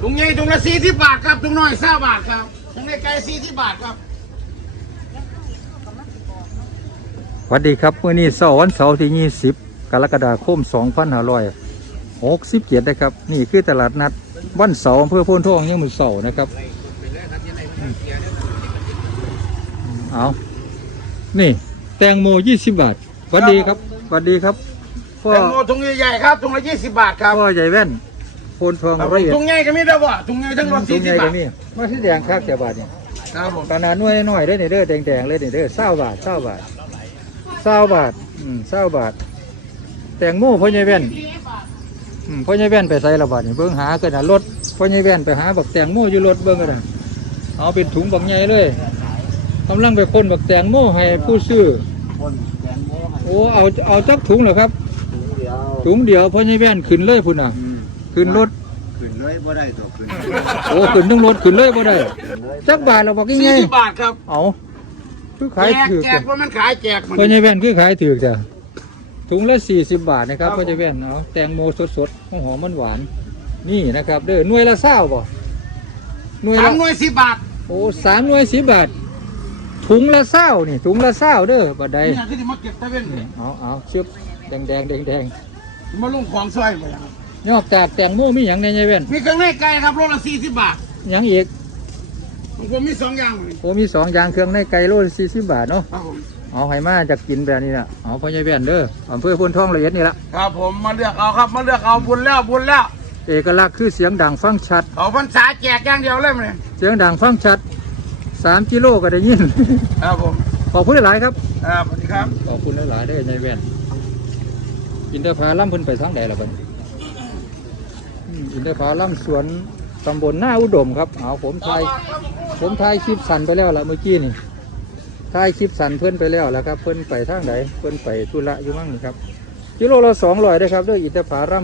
ถุงใหญ่ถุงละสี่สิบบาทครับถุงน้อยเศร้าบาทครับถุงไกลสี่สิบบาทครับสวัสดีครับเมื่อนี้เสาร์วันเสาร์ที่ 20 กรกฎาคม 2567นะครับ นี่คือตลาดนัดวันเสาร์อำเภอโพนทองยังมือเสาร์นะครับอืมเอานี่ แตงโม 20 บาทสวัสดีครับสวัสดีครับพ่อแตงโมถุงใหญ่ๆครับถุงละยี่สิบบาทครับพ่อใหญ่แว่น โพนทองครับผร้อยมเอ็ดถุงใหญ่ก็มีได้บ่ถุงใหญ่ทั้งรถตรสี่งสิใหบญ่บาก็ทมีมาที่แดงคักแต่บาทนี่ครับผมขนาดน้อยน้อยๆเลยนี่เด้อแดงๆเลยนี่เด้อเศร้าบาทเศร้าบาทเศร้าบาทอืมเศร้าบาท แตงโมพ่อใหญ่แว่นอืมพ่อใหญ่แว่นไปใส่ละบาทนี่เบิ่งหากันนะรถพ่อใหญ่แว่นไปหาบักแตงโมอยู่รถเบิ่งกันนะเอาเป็นถุงบักใหญ่เลยกำลังไปคนบักแตงโมให้ผู้ซื้อคนแตงโมโอ้เอาเอาจักถุงเหรอครับเดียวถุงเดียวพ่อใหญ่แว่นขึ้นเลยพุ่นน่ะ ขึ้นรถขึ้นเลยบ่ได้ตัวขึ้นโอ้ขึ้นต้องรถขึ้นเลยบ่ได้จักบาทเราบอกยังสี่ไงสิบบาทครับเอาคือแจขายกถือแจกักนว่ามันขายแจกมันพ่อใหญ่แว่นคือขายถือจ้ะถุงละสี่สิบบาทนะครับครับพ่อใหญ่แว่นเอาแตงโมสดๆหอมมันหวานๆนี่นะครับ เด้อหน่วยละเศร้าบ่หน่วยสาละมหน่วยสิบบาทโอ้สามหน่วยสิบบาทถุงละเศร้านี่ถุงละเศร้าเด้อบัดใดนี่คือที่มาเก็บตะเวนนี่เอาเอาชึบแดงแดงแดงแดงมาลงของซอยไปครับ นอกจากแตงโมมีอย่างในใหญ่แว่นมีเครื่องในไก่ครับโลละสี่สิบบาทหยังอีกผมมีสองอย่างเลยโอ้มีสองอย่างเครื่องในไก่โลสี่สิบบาทเนาะครับผมเอาให้มาจากกินแบบนี้นะเอาพ่อใหญ่แว่นเด้ออำเภอพุนทองละเอียดนี่ละครับผมมาเลือกเอาครับมาเลือกเอาบุญแล้วบุญแล้วเอกลักษณ์คือเสียงดังฟังชัด เอาพรรษาแจกอย่างเดียวเลยมันยเสียงดังฟังชัดสามกิโลก็ได้ยิน ครับผมขอบคุณหลายๆครับ ครับสวัสดีครับ ขอบคุณหลายๆได้ในแว่นอินเตอร์พาล่ำเพิ่นไปทางใดล่ะบัดอืม อินเตอร์พาล่ำสวนตำบลหน้าอุดมครับเอาผมถ่ายผมถ่ายคลิปสั่นไปแล้วล่ะเมื่อกี้นี่ถ่ายคลิปสั่นเพิ่นไปแล้วแล้วครับเพิ่นไปทางไหนเพิ่นไปธุระอยู่มั่งนี่ครับกิโลละสองร้อยได้อครับเด้วยอินเตอร์พาล่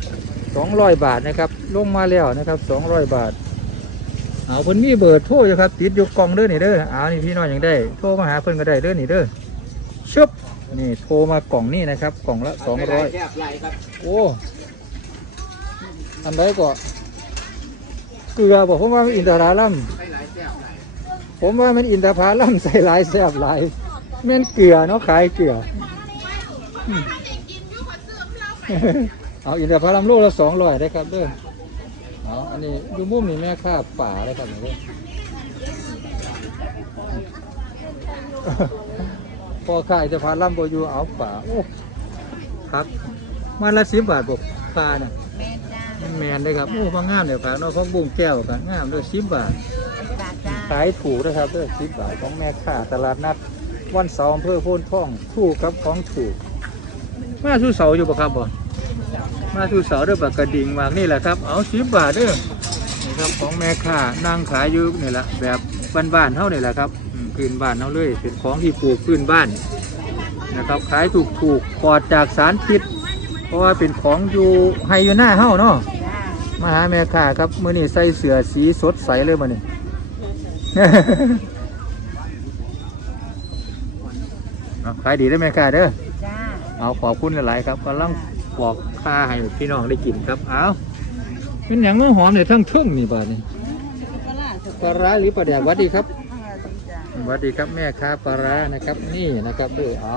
ำสองร้อยบาทนะครับ ลงมาแล้วนะครับสองร้อยบาทเอาเพิ่นมีเบอร์โทรอยู่ครับติดอยู่กล่องเด้อนี่เด้อเอานี่พี่น้อยยังได้โทรมาหาเพิ่นก็ได้เด้อนี่เด้อชึบนี่โทรมากล่องนี่นะครับ กล่องละสองร้อยแซ่บไรครับโอ้ อันใดก็เกลือบอกผมว่ามันอินทผลัมใส่หลายแซ่บหลายผมว่ามันอินทผลัมใส่หลายแซ่บหลายแม่นเกลือเนาะขายเกลือเอาอินทผลัมโลละสองร้อยได้ครับเด้อเอาอันนี้ดูมุมนี่แม่ค้าป่าได้ครับเด้อพอขายจะพาล่ำโบยูเอาป่าโอ้ครับมาละสิบบาทบอกปลาน่ะ แมนได้ครับโอ้พังงามเนี่ยผักเนาะพักบุ้งแก้วกันงามด้วยสิบบาทขายถูกนะครับด้วยสิบบาทของแม่ค้าตลาดนัดวันเสาร์อำเภอโพนท่องถูกครับของถูกมาสู่เสาอยู่ปะครับบ่มาสู่เสาเด้อปากกระดิ่งมากนี่แหละครับเอาสิบบาทเด้อนี่ครับของแม่ค้านั่งขายอยู่นี่แหละแบบบ้านๆเท่านี่แหละครับอืมพื้นบ้านเท่าเลยเป็นของที่ปลูกพื้นบ้านนะครับขายถูกถูกๆปลอดจากสารพิษ เพราะว่าเป็นของอยู่ให้อยู่หน้าเฮ้าเนาะมาหาแม่ค้าครับมื้อนี้ใส่เสื้อสีสดใสเลยมื้อนี้เอาขายดีได้อแม่ค้าเด้อจ้าเอาขอบคุณหลายๆครับกำลังปอกข้าให้พี่น้องได้กินครับเอาเป็นอย่างน้หอมเนี่ยทั้งทุ่งนี่บาดนี่ก็ล่าสุดปลาร้าหรือปลาแดกหวัดดีครับจ้าสวัสดีครับแม่ค้าปลาร้านะครับนี่นะครับเด้อเอา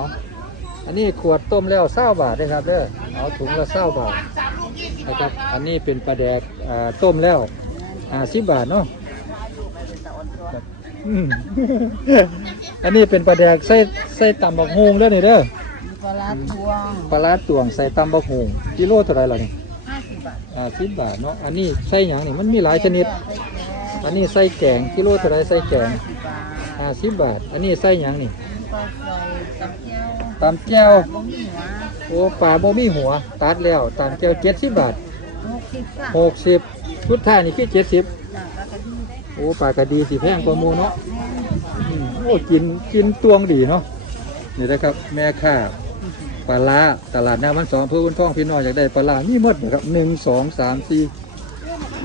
อันนี้ขวดต้มแล้วเศร้าบาทนะครับเด้อเอาถุงละเศร้าบาทนะครับ อันนี้เป็นปลาแดกอ่าต้มแล้วอ่าสิบบาทเนาะอืมอันนี้เป็นปลาแดกใส่ใส่ตำบักฮงเด้อนี่เด้อมีปลาร้าทวงปลาร้าตวงใส่ตำบักฮงกิโลเท่าไหรล่ะนี่ห้าสิบบาทอ่าสิบบาทเนาะอันนี้ใส่หยังนี่มันมีหลายชนิด อันนี้ใส่แกงกิโลเท่าไหรใส่แกงสิบบาทอ่าสิบบาท อันนี้ใส่หยังนี่ ปลาใส่ตับเจียวตำแก้วบ่มีหัวโอ้ปลาบ่มีหัว ตัดแล้วตามแก้วเจ็ดสิบบาทหกสิบจ้าหกสิบชุดท่านี่คือเจ็ดสิบจ้าปลากระดิ่งโอ้ปลากระดีสีแพงกว่าหมูเนาะอืมโอ้กินกินตวงดีเนาะนี่นะครับ แม่ค้าปลาร้าตลาดน้ำมันสองเพื่อวันท่องพี่น้อยอยากได้ปลาร้ามีหมดนะครับหนึ่งสองสามสี่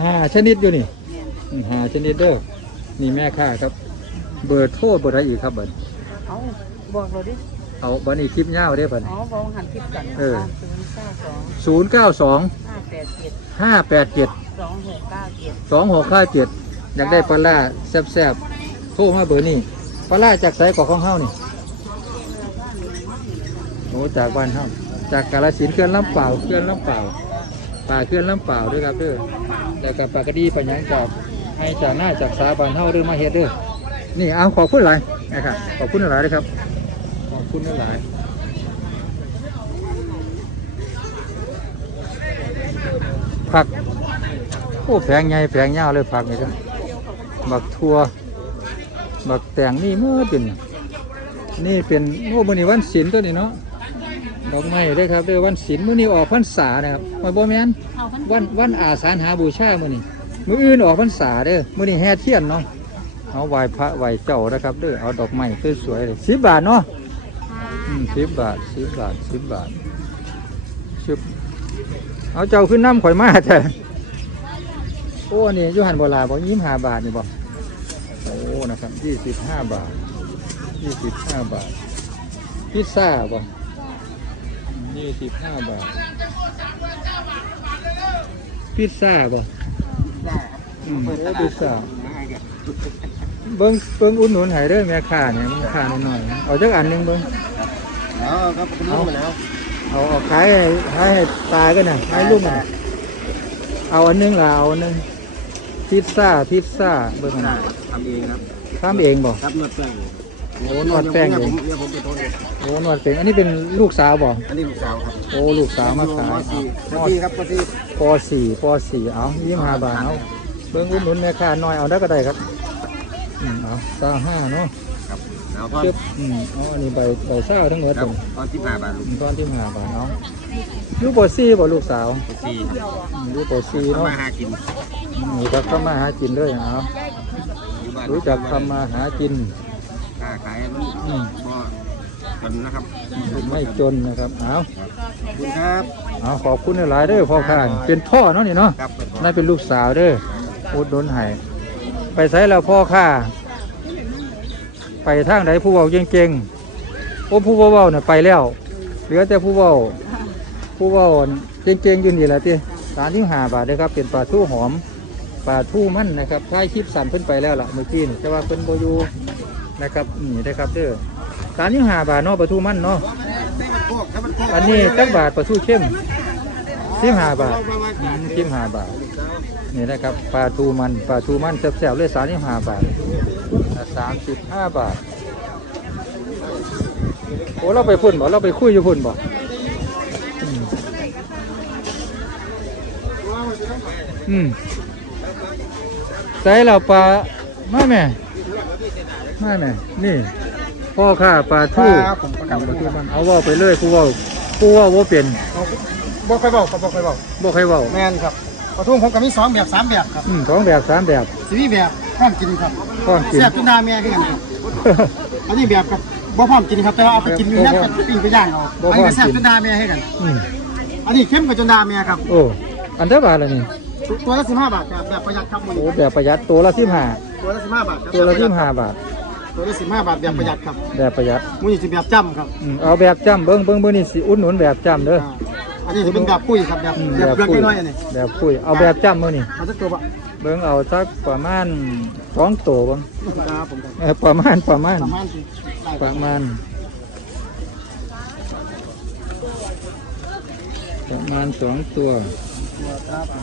ห้าชนิดอยู่นี่อืมห้าชนิดเด้อนี่แม่ค้าครับ เบอร์โทรเบอร์อะไรอีกครับเบอร์ เอาบอกเราดิเอาบันนี้คลิปยาวได้อบัดอ๋อบอกหันคลิปก่อนเออ ศูนย์เก้าสองศูนย์เก้าสองห้าแปดเจ็ดห้าแปดเจ็ดหสองหกเก้าเจ็ดสองหกห้าเจ็ดอยากได้ปลาล่าแซ่บๆโทรมาเบอร์นี่ปลาล่าจากไสกว่าของเฮานี่โอ้จากบ้านเฮาจากกาลสินธุ์เคลื่อนลำเปล่าเคลื่อนลำเปล่าป่าเคลื่อนลำเปล่าด้วยครับเด้อแล้วก็ปลากระดีปลาหยังจากให้จากหน้าจากสาบ้านเฮาเด้อมาเฮ็ดเด้อนี่เอาขอบคุณหลาย นะครับขอบคุณหลายเลยครับ ขอบคุณหลายผักโอ้แผงใหญ่แผงยาวเลยผักนี่ครับบักทั่วบักแตงนี่เมื่อเป็นนี่เป็นโอ้มื้อนี้วันศีลตัวนี้เนาะดอกไม้เด้อครับเด้อวันศีลมื้อนี้ออกพรรษานะครับมาบ่แม่นเอาพันวันวันอาสาฬหาบูชามื้อนี้มื้ออื่นออกพรรษาเด้อมื้อนี้แห่เทียนเนาะ เอาไหว้พระไหว้เจ้านะครับเด้อเอาดอกไม้สวยๆเลย10บาทเนาะอืม10บาท10บาท10บาทชึบเอาเจ้าขึ้นน้ำข่อยมาเถอะโอ้นี่อยูหันโบราณบอกยี่สิบห้าบาทนี่บอกโอ้นะครับยี่สิบห้าบาทยี่สิบห้าบาทพิซซ่าบอกยี่สิบห้าบาทพิซซ่าบอกอืมโอ้พิซซ่า เบิ้งเบิ้งอุ่นหนุนใหายเด้อแม่ค้าเนี่ยมันค้าหน่อยๆเอาจักอันหนึงเบิ้งเอาครับคุณลุงมาแล้วเอาเอาขายให้ขายให้ตากันนะให้ลุงน่ะเอาอันหนึงละเอาอันหนึงพิซซ่าพิซซ่าเบิ้งอันนั้นทำเองครับทำเองบ่ ครับนวดแป้งโอ้นวดแป้งเองเดี๋ยวผมจะโทษโอ้นวดเป็นอันนี้เป็นลูกสาวบ่อันนี้ลูกสาวครับโอ้ลูกสาวมาขายปสี่ปสี่ครับปสี่ปสี่ปสี่เอายี่ห้าบาทเอาเบิ้งอุ่นหนุนแม่ค้าน้อยเอาได้ก็ได้ครับ อืมเอาสาห้าเนาะครับเอาทอนเจ็บอืมเอาอันนี้ใบใบเศร้าทั้งหมดครับเลยทอนที่ห้าบาทลูกอืมตอนที่ห้าบาทเอาลูกปสี่บ่ลูกสาวปสี่อืมลูกปสี่ทำเนาะมาหากินอืมนี่ก็เข้ามาหากินเลยเอาอยู่บ้านรู้จักทำมาหากินค้าขายมันอืมบ่กันนะครับไม่จนนะครับเอาขอบคุณครับเอาขอบคุณหลายๆเด้อพ่อข้าเป็นพ่อเนาะนี่เนาะครับนั่นเป็นลูกสาวเด้ออุดหนุนให้ ไปใส่แล้วพ่อข้าไปทางไหนผู้เว้าเก่งๆโอ้ผู้เว้าเนี่ยไปแล้วเหลือแต่ผู้เว้าผู้เว้าเก่งๆอยู่นี่แหละที่สามที่หาบาทเด้อครับเป็นปลาทู่หอมปลาทู่มั่นนะครับท้ายคลิปสั่นเพิ่นไปแล้วล่ะเมื่อกี้นี่แต่ว่าเพิ่นโบยูนะครับนี่นะครับเด้อสามที่หาบาทเนาะปลาทู่มั่นเนาะอันนี้จักบาทปลาทู่เข้มสิบห้าบาทสิบห้าบาท นี่นะครับปลาทูมันปลาทูมันแซ่บๆเลยสามสิบห้าบาทสามสิบห้าบาทโอ้เราไปพุ่นบ่เราไปคุยอยู่พุ่นบ่อืมอืมใส่เราปลามาแม่มาแม่นี่พ่อข้าปลาทูครับผมประกาศปลาทูมันเอาเว่าไปเลยผู้เว่าผู้เว่าว่าเป็นบ่ค่อยบอกครับบ่ค่อยบอกบ่ใครเว่าแมนครับ ปลาทุ่งผมก็มีสองแบบสามแบบครับอืมสองแบบสามแบบสีนี้แบบพร้อมกินครับพร้อมกินแซ่บจนดาเมียคือกันครับอันนี้แบบกับบ่พร้อมกินครับแต่ว่าเอาไปกินอยู่นั่นกับปิ้งไปย่างเอาบ่อันพร้อมนี้ก็แซ่บกินจนดาเมียให้กันอืมอันนี้เข้มกับจนดาเมียครับโอ้อันเท่าบาทละนี่ตัวละสิบห้าบาทครับแบบประหยัดครับมือโอ้แบบประหยัดตัวละสิบห้าตัวละสิบห้าบาทครับตัวละสิบห้าบาทตัวละสิบห้าบาทแบบประหยัดครับแบบประหยัดมือนี้สิแบบจ้ำครับอืมเอาแบบจำเบิ้งเบิ้งเบิ้งนี่สิอุดหนุนแบบจำเด้อ อ่าอันนี้จะเป็นแบบปุ้ยครับแบบอืมแบบเปลือกคุยน้อยๆอันนี้แบบคุยเอาแบบจำมื้อนี่เอาสักตัวบะเบิ้งเอาสักประมาณสองตัวเบิ้งครับผมครับเออประมาณประมาณประมาณสิได้ประมาณประมาณสองตัวครับผม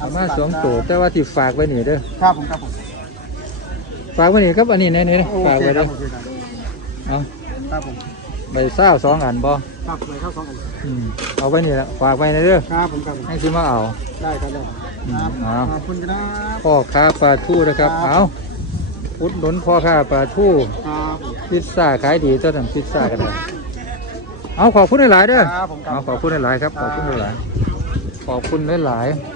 ประมาณสองตัวแต่ว่าที่ฝากไว้นี่เด้อครับผมครับผมฝากไว้นี่ครับอันนี้แนี่ๆโอฝากเคไว้ครัเด้บอโอเคครับเอาครับผมใบเศร้าสองอันบ่ ครับเลยเข้าสองอันอืมเอาไว้นี่ละฝากไว้ในเด้อครับผมครับผมให้สิมาเอา ได้ครับได้อืมครับเอา ขอบคุณครับพ่อค้าปลาทูนะครับครับ เอาอุดหนุนพ่อค้าปลาทูครับพิซซ่าขายดีต้นนพิซซ่ากันเลยเอาขอบคุณหลายๆเด้อ ครับผมครัเอาบ ขอบคุณหลายๆครับ ขอบคุณหลายๆขอบคุณหลายๆ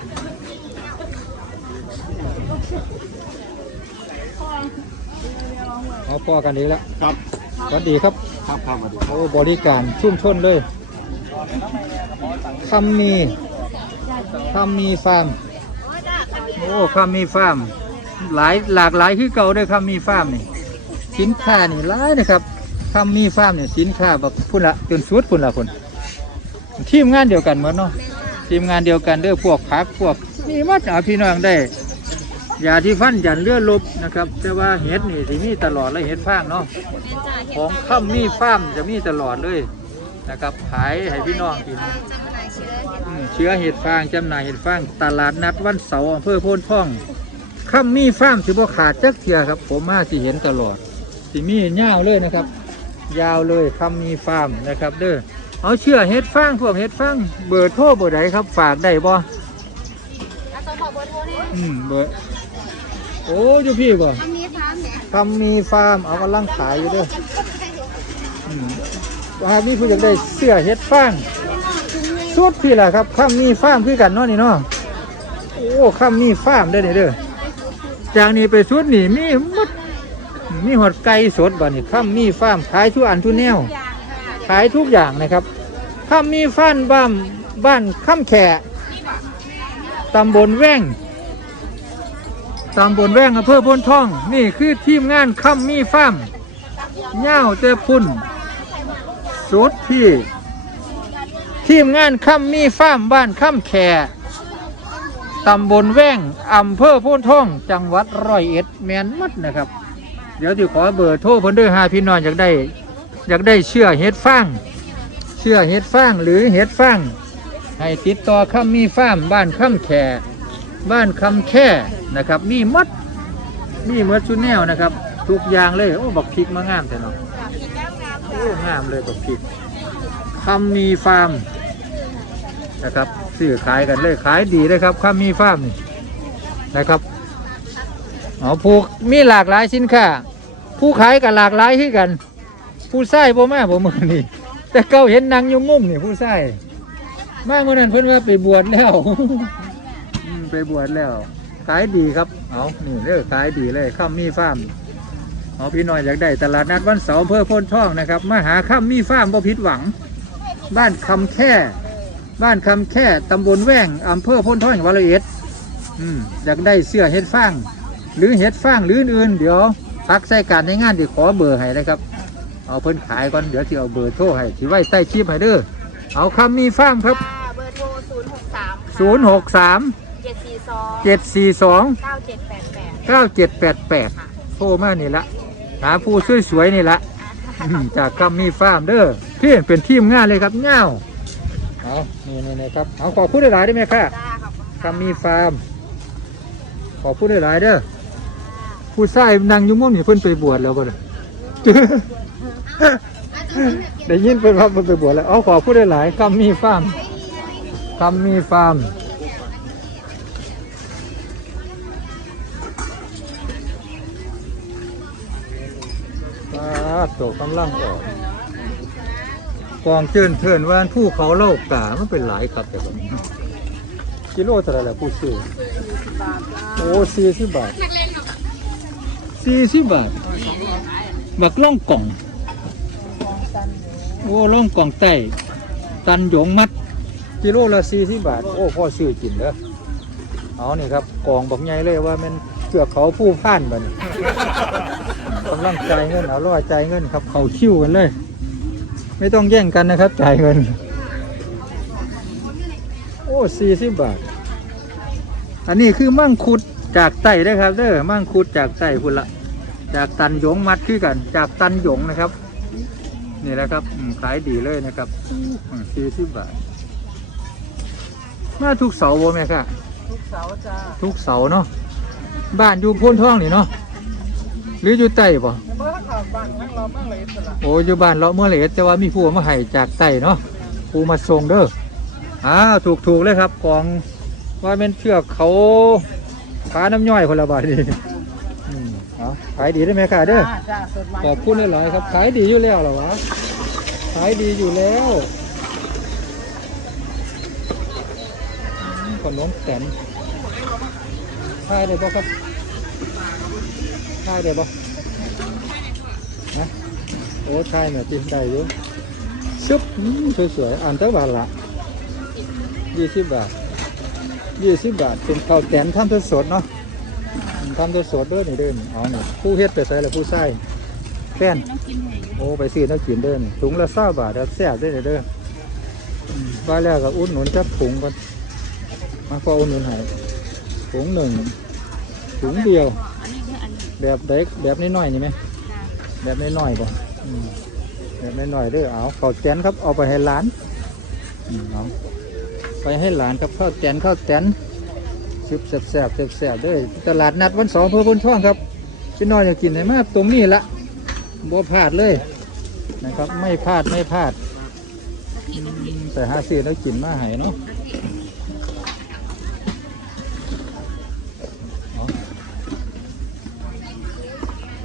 เอาพ่อกันดีแล้วครับ สวัสดีครับ ครับครับสวัสดีโอ้บริการชุ่มชนเลยคำมีคำมีฟาร์มโอ้คำมีฟาร์มหลายหลากหลายคือเก่าเด้วยคำมีฟาร์มนี่สินค้านี่หลายนะครับคำมีฟาร์มเนี่ยสินค้าแบบพุ่นละจนสุดพุ่นละพุ่นทีมงานเดียวกันเหมือนเนาะทีมงานเดียวกันเด้อพวกผักพวกนี่มัดเอาพี่น้องได้ ยาที่ฟันยันเลือดลบนะครับ แต่ว่าเห็ดนี่สิมีตลอดเลยเห็ดฟางเนาะของค่ำมีฟ้ามจะมีตลอดเลยนะครับ ขายให้พี่น้องกินอืมเชื้อเห็ดฟางจำหน่ายเห็ดฟางตลาดนัดวันเสาร์อำเภอโพนท่องค่ำมีฟ้ามสิบ่ขาดจักเทียครับ ผมมาสิเห็นตลอดสิมีเง่าวเลยนะครับ ยาวเลยค่ำมีฟาร์มนะครับ เด้อเอาเชื่อเห็ดฟางพวกเห็ดฟางเบอร์โทรเบอร์ใดครับฝากได้บ่แล้วต้องขอเบอร์ โทรนี่อืมเบอร์โอ้อยู่พี่บ่ทำนี้ทำเนี่ยทำมีฟาร์มเอากำลังขายอยู่เด้วยอืมว่ามีผู้อยากได้เสื้อเฮ็ดฟางสุดพี่ล่ะครับข้ามมีฟาร์มคือกันเนาะนี่เนาะโอ้ข้ามมีฟาร์มได้อนี่เด้อจากนี้ไปสุดนี่มีหมดมีหอดไก่สดบ่นี่ข้ามมีฟาร์มขายทุกอันทุกแนว ขายทุกอย่างนะครับข้ามมีฟาร์มบ้านบ้านข้ามแขตำบลแว่ง ตำบลแวงอำเภอพนท่อง นี่คือทีมงานค่ำมีฟ้ามเง่าเตพุ่นสุดพี่ ทีมงานค่ำมีฟ้ามบ้านค่ำแขตำบลแวงอำเภอโพนท่อง จังหวัดร้อยเอ็ดแมนมัดนะครับ เดี๋ยวที่ขอเบอร์โทรเพิ่นเด้วยหาพี่น้องอยากได้อยากได้เชื่อเห็ดฟางเชื่อเห็ดฟางหรือเห็ดฟางให้ติดต่อค่ำมีฟ้ามบ้านค่ำแขบ้านคำแค่ นะครับ มีมัดมีเมดชุดแนวนะครับ ทุกอย่างเลย โอ้บักพริกมางามแต่เนาะโอ้งามเลยบักพริกคำมีฟาร์มนะครับซื้อขายกันเลยขายดีเลยครับคำมีฟาร์มนี่นะครับอ๋อผูกมีหลากหลายสินค้าผู้ขายก็หลากหลายขึ้นกัน ผู้ใส่บ่มาบ่มือนี่แต่เก่าเห็นนางยงงุ่มนี่ผู้ใส่มาเมื่อนั้นเพิ่นว่าไปบวชแล้วไปบวชแล้ว ขายดีครับเอานี่เลือกขายดีเลยข้ามมีฟาร์มเอาพี่น้อยอยากได้ตลาดนัดวันเสาร์เพื่อพ้นท่องนะครับมาหาข้ามมีฟาร์มบ่ผิดหวัง บ้านคำแค่ บ้านคำแค่ตำบลแว่งอำเภอพ้นท่องวาลเอ็ดอืมอยากได้เสื้อเฮ็ดฟางหรือเฮ็ดฟางหรืออื่นเดี๋ยวพักใส่การในงานเดี๋ยวขอเบอร์ให้นะครับเอาเพิ่นขายก่อนเดี๋ยวที่เอาเบอร์โทรให้ที่ไว้ใต้คลิปให้เด้อเอาคำมีฟาร์มครับเบอร์โทร063 063 จ็ดสี่สองเจ็ดสี่สองเก้าเจ็ดแปดแปดเก้าเจ็ดแปดแปดโทรมานี่ละหาผู้สวยๆนี่ละอืมจากคำมีฟาร์มเด้อพี่เป็นทีมงานเลยครับเง่าเอานี่นี่นี่ครับเอาขอพูดหลายๆได้ไหมครับจ้าครับคำมีฟาร์ม ขอพูดหลายๆเด้อผู้ชายนางอยุ่งม่วงนี่เพิ่นไปบวชแล้วบ่เนี่ยได้ยินเพิ่นว่าเพิ่นไปบวชแล้วเอาขอพูดหลายๆคำมีฟาร์มคำมีฟาร์ม ปลา ตกกำลังออกกองเจินเทินว่านผู้เขาเล่ากามันเป็นหลายครับแต่แบบนี้กิโลเท่าไหรล่ะผู้ซื้อโอ้สี่สิบบาทสี่สิบบาทบักล่องกล่อง โอ้ล่องกล่องไต้ตันหยงมัด กิโลละสี่สิบบาท โอ้พ่อซื้อกินเด้อเอานี่ครับกองบักใหญ่เลยว่ามันเสือกเขาผู้พ่านบัน กำลังจ่ายเงินเอาล่อจ่ายเงินครับ เขาคิ้วกันเลย ไม่ต้องแย่งกันนะครับจ่ายเงิน โอ้สี่สิบบาท อันนี้คือมั่งคุดจากไต่ได้อครับเด้อมั่งคุดจากไต่คุณละจากตันหยงมัดคือกัน จากตันหยงนะครับ นี่แหละครับอืมขายดีเลยนะครับสี่สิบบาทมาทุกเสาร์บ่แม่ค่ะ ทุกเสาร์จ้า ทุกเสาร์เนาะ บ้านอยู่โพ้นท่องนี่เนาะ หรืออยู่ใต้บ่เบอร์ข่าวบ้านนั่งรอบ้างเลยสละโอ้อยู่บ้านเราะเมื่อไหร่แต่ว่ามีผู้เอามาให้จากใต้เนาะผู้มาส่งเด้ออ้าถูกถูกเลยครับของว่าเป็นเชือกเขาขาน้ำย่อยคนละบาทนี่อืมเอขายดีได้ไหมค่ะเด้อจ้าสดใหม่ขอบคุณหลายครับ ขายดีอยู่แล้วเหรอวะ ขายดีอยู่แล้ว ขนมแตนขายได้บ่ครับ ขายได้บ่นะโอ้ขายแม่ติได้อยู่ชุบอืมสวยๆอันเท่าบาทละยี่สิบบาทยี่สิบบาทเป็นข้าวแตนทำสดๆเนาะอืมทำสดๆเด้อนี่เด้อนี่เอานี่ผู้เฮ็ดไปใส่ละผู้ใส่แฟนโอ้ไปซื้อนักกินเด้อนี่ถุงละเศร้าบาทแล้วแซ่บได้อเด้ออืมว่าแล้วก็อุดหนุนจักถุงก่อนมาพออุดหนุนให้ถุงหนึ่งถุงเดียวอันนี้คืออันนี้ แบบเด็กแบบน้อยๆนี่ไหมจ้ะแบบน้อยๆก่อนอืมแบบน้อยๆเด้อเอาข้าวแจนครับเอาไปให้หลานอืมเอาไปให้หลานครับข้าวแจนข้าวแจนชุบแซ่บๆแซ่บๆเด้อตลาดนัดวันเสองเพื่อพ้นช่องครับพี่น้อยอยากกินไหนมาตรงนี้ละบ่พลาดเลยนะครับ ไม่พลาดไม่พลาดอืมแต่หาซื้อแล้วกินมาให้เนาะ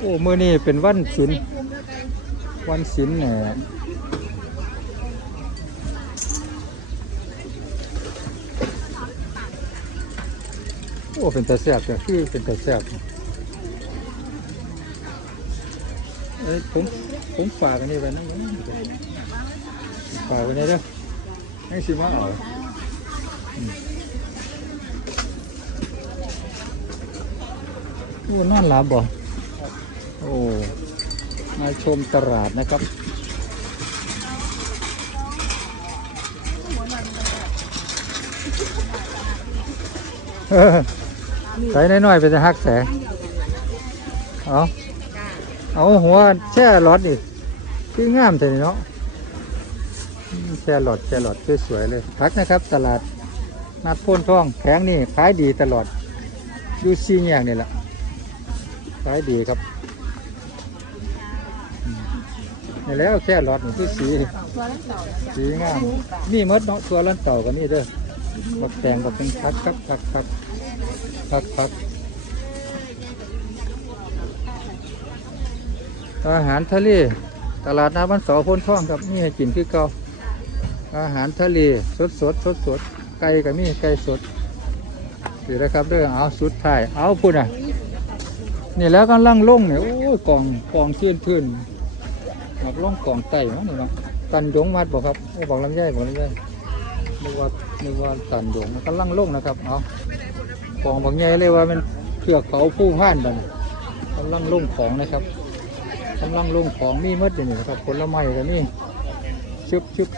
อ้มือนี้เป็นวันศิลป์วันศิลป์เนี่ยโอ้เป็นตาแซ่บแต่คือเป็นตาแซบเอ้ยผมผมฝากอันนี้ไว้นะฝากไว้นี่เด้อให้สิมาเอาอืมโอ้นอนหลับบ่ โอ้มาชมตลาดนะครับเออใส่น้อยๆไปจะหักแสเอาเอาหัวแช่รถอีกคืองามแต่เนาะอืมแช่รถแช่รถสวยๆเลยพักนะครับ ตลาดนัดพ่นท่องแข็งนี่ขายดีตลอด ดูซีแยงนี่แหละขายดีครับ นี่แล้วแช่รถนี่คือสีสีงามนี่มดเนาะตัวลันเต่ากันนี่เด้อบักแตงบักเป็นพักครับพักพักพักพักอาหารทะเลตลาดน้ำบ้านเสาพ้นท่องครับมีให้กินคือเก่าอาหารทะเลสดสดสดสดไก่ก็มีไก่สดดีนะครับเด้อเอาสุดท้ายเอาพุ่นอะนี่แล้วกำลังลงเนี่ยโอ้ยกองกองเชื่อนพื้น มักล่องกองไต่เนาะนี่เนาะตันยงมัดบอกครับโอ้บอกลำไยบอกลำไยนึกว่านึกว่าตันหลวงกำลังล่งนะครับเอาของบางใหญ่เลยว่ามันเผือกเขาผู้พ่านบันกำลังล่งของนะครับกำลังล่งของมีหมดอยู่นี่นะครับผลไม้ก็นี่ชุบชุบ